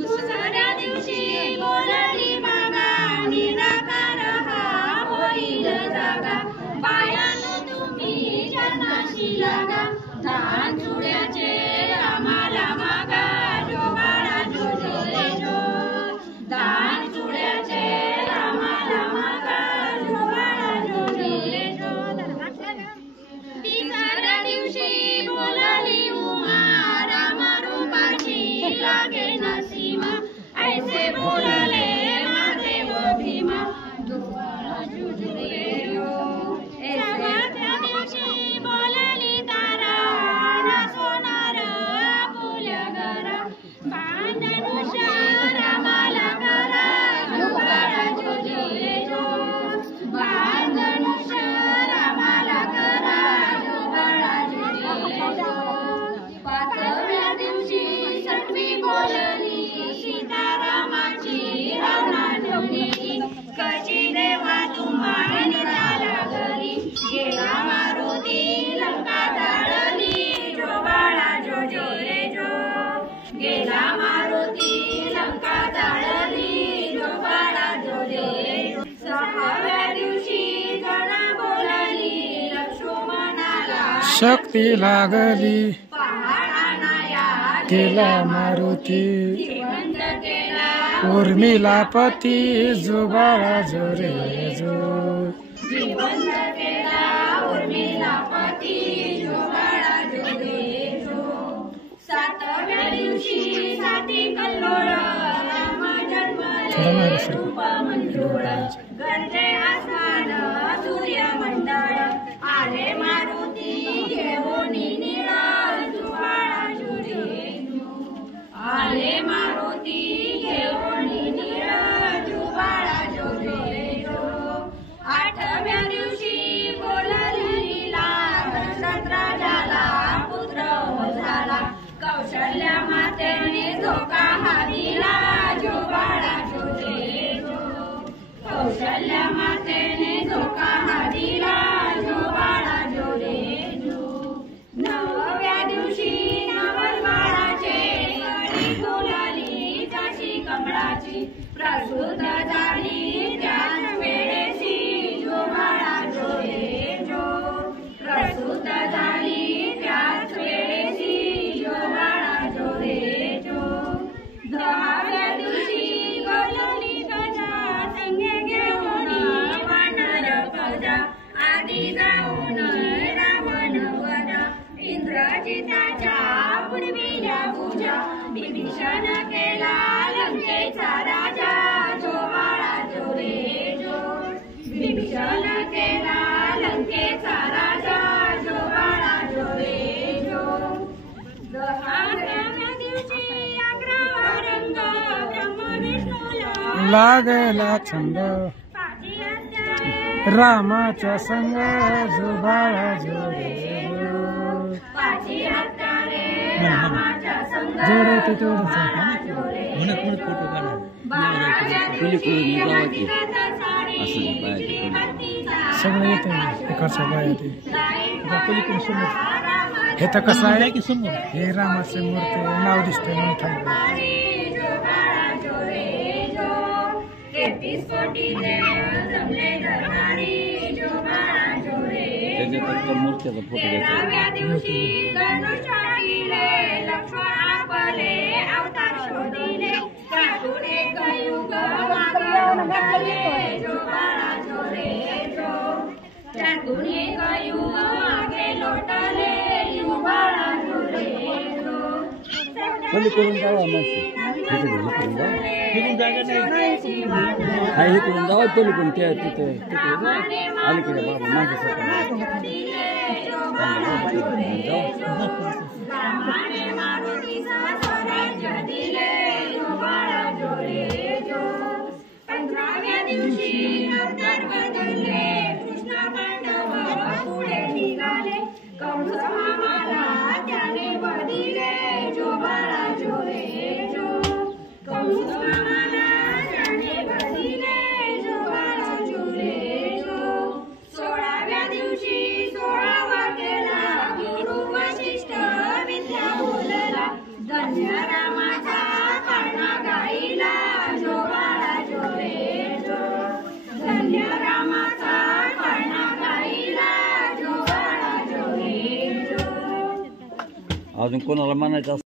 दुसऱ्या दिवशी बोलली मागा निराकार हा होईल जागा बायानो तुम्ही जनाशी लागा धान चुड्याचे आम्हाला मागा जो बाळा जो जो जो धान चुड्याचे आम्हाला मागा जो बाळा जो जो तिसऱ्या दिवशी बोलली उमा राम रूपाची लागे न सीमा ऐसे बोलले महादेव भीमा सातव्या दिवशी बोलली तारा सोनार फुलगरा बांधनुषा रामाला करा जो बाळा जो जो बांधनुषा रामाला करा जो बाळा जो पाचव्या दिवशी सटवी बोलली सीतारामाची रावणाची कशी देवा तुम्हाला निघाला घरी गेला मारुती लंका जाळली जो बाळा जो जो गेला मारुती लंका जाळली जो बाळा जो जो सहाव्या दिवशी जना बोलली लक्ष्मणाला शक्ती लागली पहाडाना केला मारुती जिवंत केला उर्मिला पती जो बाळा जो रे जो जिवंत केला उर्मिला पती जो बाळा जो रे जो सातव्या दिवशी साती कल्लोळ राम जन्मले रूप मंजुळ गरजे आसमान सूर्यमंडळ आले मारुती घेऊन निळ जो बाळा जो रे जो आले मारुती घेऊन निळ जो बाळा जो रे जो आठव्या दिवशी बोलली लीला दशरथ राजाला पुत्र झाला कौशल्या मातेने धोका हा दिला जो बाळा जो जो कौशल्या मातेने धोका हा दिला जो बाळा जो जो नवव्या दिवशी नवल बाळाचे कळी फुलली जशी कमळाची प्रसूत झाली त्याच वेळेशी जो बाळा जो जो प्रसूत झाली त्याच वेळेशी जो बाळा जो जो दहाव्या दिवशी बोलली गजा संगे घेऊन वानर गजा आधी जाऊन रावण वजा इंद्रजिताच्या पुरविल्या पूजा विभीषण केला लंकेचा राजा जो बाळा जो जो विभीषण केला लंकेचा राजा जो बाळा जो जो दहाव्या दिवशी अकरावा रंग ब्रह्म विष्णूला लागला छंद पाची हत्यारे रामाचा संग जो बाळा जो रे जो पाची हत्यारे रामाच्या संग जोडे ते तेवढंच फोटो काढा सगळं येतं इकडचं बाया ते पलीकडून समोर हे तर कसं आहे की समोर हे रामाचे मूर्ती नाव दिसतंय म्हणून थांबलं मूर्त्याचा फोटो करून जावा हे करून जावा पलीकडून त्या तिथे अलीकडे बाबा माझ्यासाठी अजून कोणाला म्हणायचं